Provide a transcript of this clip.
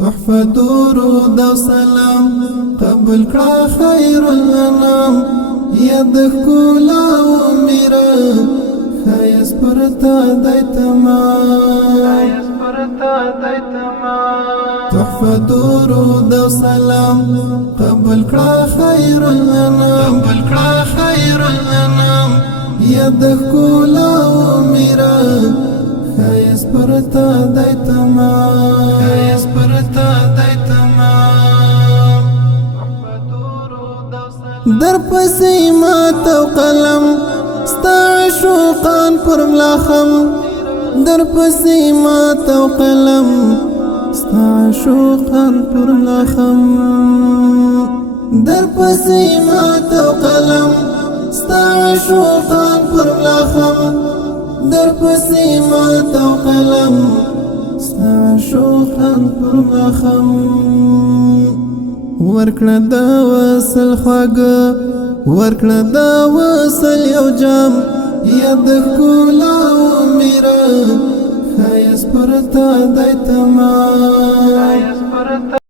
تحفة درود و سلام قبول کړه خیر الانام یاد ښکلا و میرا خایس پرتا دای تمام تحفة درود و سلام قبول کړه خیر الانام یاد ښکلا و میرا خایس پرتا دای تمام در پسی مات و قلم ستا عشوقان پر ملاخم در پسی مات و قلم ستا عشوقان پر ملاخم در پسی مات و قلم ستا عشوقان پر ملاخم در پسی مات و قلم ستا عشوقان پر ملاخم ورکړه دا وصل خواږه ورکړه دا وصل یو جام یاد ښکلا و میرا خایس پرتا دای تمام